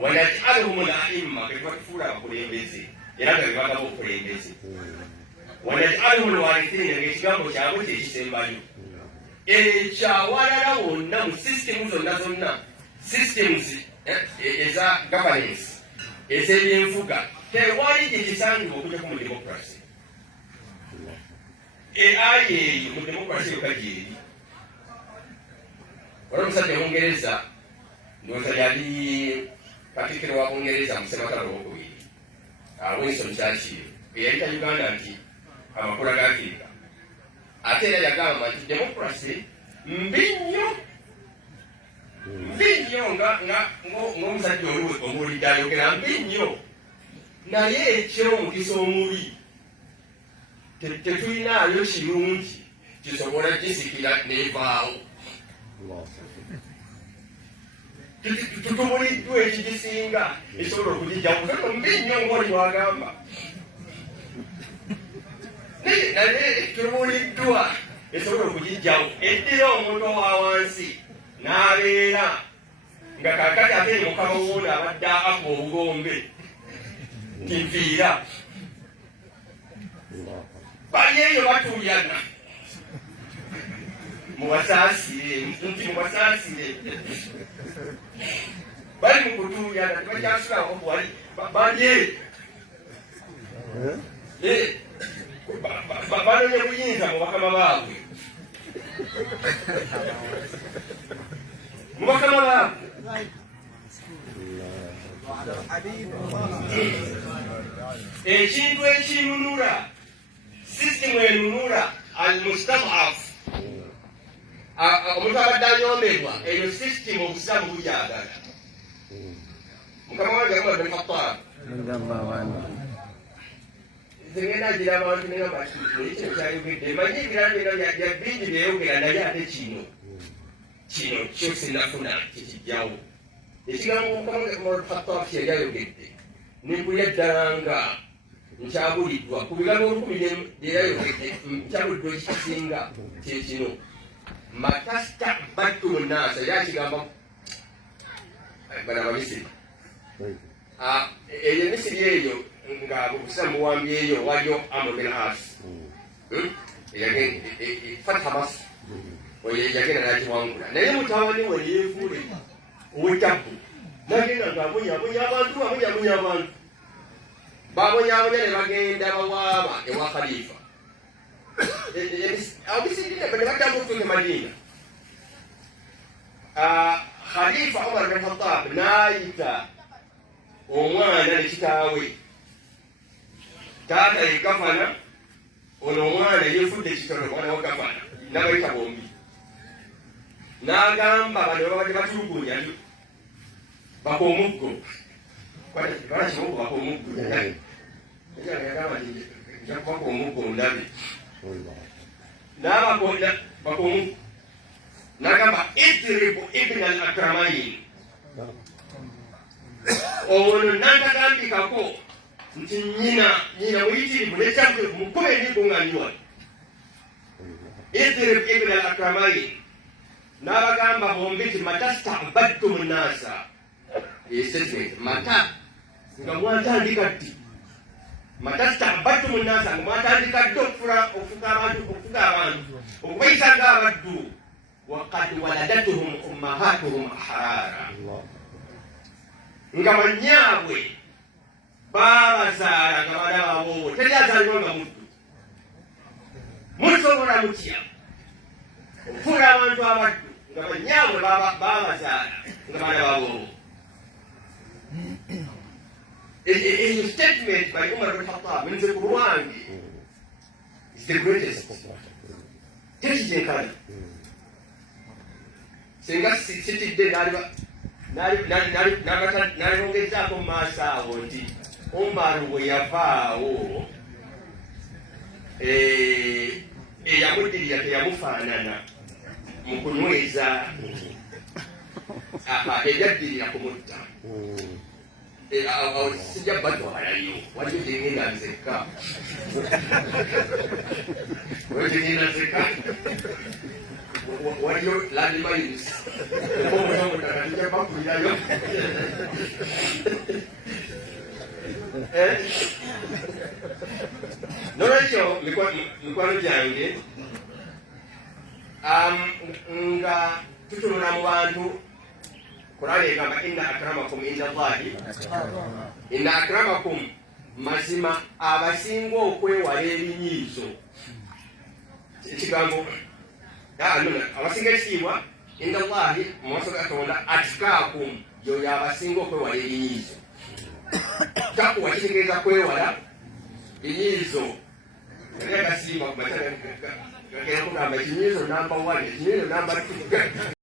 wanaj'aluhum al-a'imma bebafuula abakulembeze era nga bebagaba obukulembeze wanaj'aluhum al-warithina ng'ekigambo kyabwe kyekisembayo ekyawalala wonna mu sisitemu zonna systems eza governance ez'ebyenfuga tewali gyegisangibwa okujjako mu democracy ali eyo mu democracy yokka gyeri wala omusajja Bungereza ndowooza yali katikiro wa Bungereza mu ssematalo wokubiri Winston Churchill eyayita Uganda nti amakula ga Afrika ate era yagamba nti democracy mbi nnyo ng'omusajja oli omuwulidde ayogera mbi nnyo naye ekyo omukisa omubi tetulinayo kirungi kisobola gisikira n'evaawo tutubuliddwa ekigisinga esobola okugijjamu mbi nnyo ng'oli wagamba naye tubuliddwa esobola okugijjamu eddira omuntu owa wansi n'abeera nga kakati ate mukama wuuno abadde akuba obugombe nti nfiira bali eyo batuuyana mubasaasire bali mu kutuuyana tebakyasulawo wali bali balonye buyinza mu bakama baabwe ekintu ekinunula sisitemu enunula almustad'af omuntu abadde anyombebwa eyo sisitemu obusiraamu bujagala mukama wange Umar bin Khattab ngenda gira abantu negamba ekyo kyayogedde manyi ebirala byabindi byayogera naye ate kino kyo sinafuna kikijjawo ekigambo Umar bin Khattab kyeyali ayogedde nempulira ddala nga nkyabuliddwa ku bigambo 10 byeyayogedde nkyabuliddwa ekikisinga kyekino matastabadtu nnaasa era kigamba bana Abamisiri eyo Misiri eyo nga obusiraamu buwambyeyo waliyo Amr bin As Fatha Masr yagenda nakiwangula naye mutabani we yeefuule ow'ettabu nagenda ng'abonyabonya abantu babonyabonya ne bagenda bawaaba ewa Khalifa Abamisiri ne baddamu okutuuka e Madina Khalifa Umar bin Khattab n'ayita omwana ne kitaawe taata ye gavana ono omwana yeefudde ekitono omwana wa gavana n'abayita bombi n'agamba bano babadde batulugunya baka omuggo balakimuku baka omuggo yagamba nti njakubaka omuggo ndabe baka omuggo n'agamba idribu ibn al akramain ono n'atagambikako nti nyina muyitirivu nekyakwe mukube enigonganywa idrib ibn al akramain n'abagamba bombi ti matastabadtum nnaasa statement mata nga mwatandika ddi matastabadtum nnaasa nga mwatandika ddi okufuga abantu okubayisa ng'abaddu waqad waladatuhum ummahatuhum ahrara nga banyaabwe babazaala nga baana baboobo teryazaalibwa nga muddu musobola mutya okufuula abantu abaddu nga banyaabwe babazaala nga baana baboobo eyo statement by Umar bin Khattab nze ku lwange is the greatest tekitenkana singa sitidde nalongezaako mu maaso awo nti Umar bwe yavaawo eyamuddirira teyamufaanana mu kunyweza ebyaddirira kumutta sijja batwalayo waliyo tegenda nzekka tegenda nzekka waliyo landmines omutongotakatija bakulirayo nolwekyo mikwano gyange nga tutunula mu bantu Kurani egamba inna akramakum inda Allahi inna akramakum mazima abasinga okwewala ebinyiizo ekigambo abasinga ekitiibwa inda Allahi mu maaso ga Katonda atkaakum yoyo abasinga okwewala ebinyiizo takuwa kitegeeza kwewala binyiizo gasimba ku matala gagenda kugamba ekinyiizo namba 1 ekinyiizo namba 2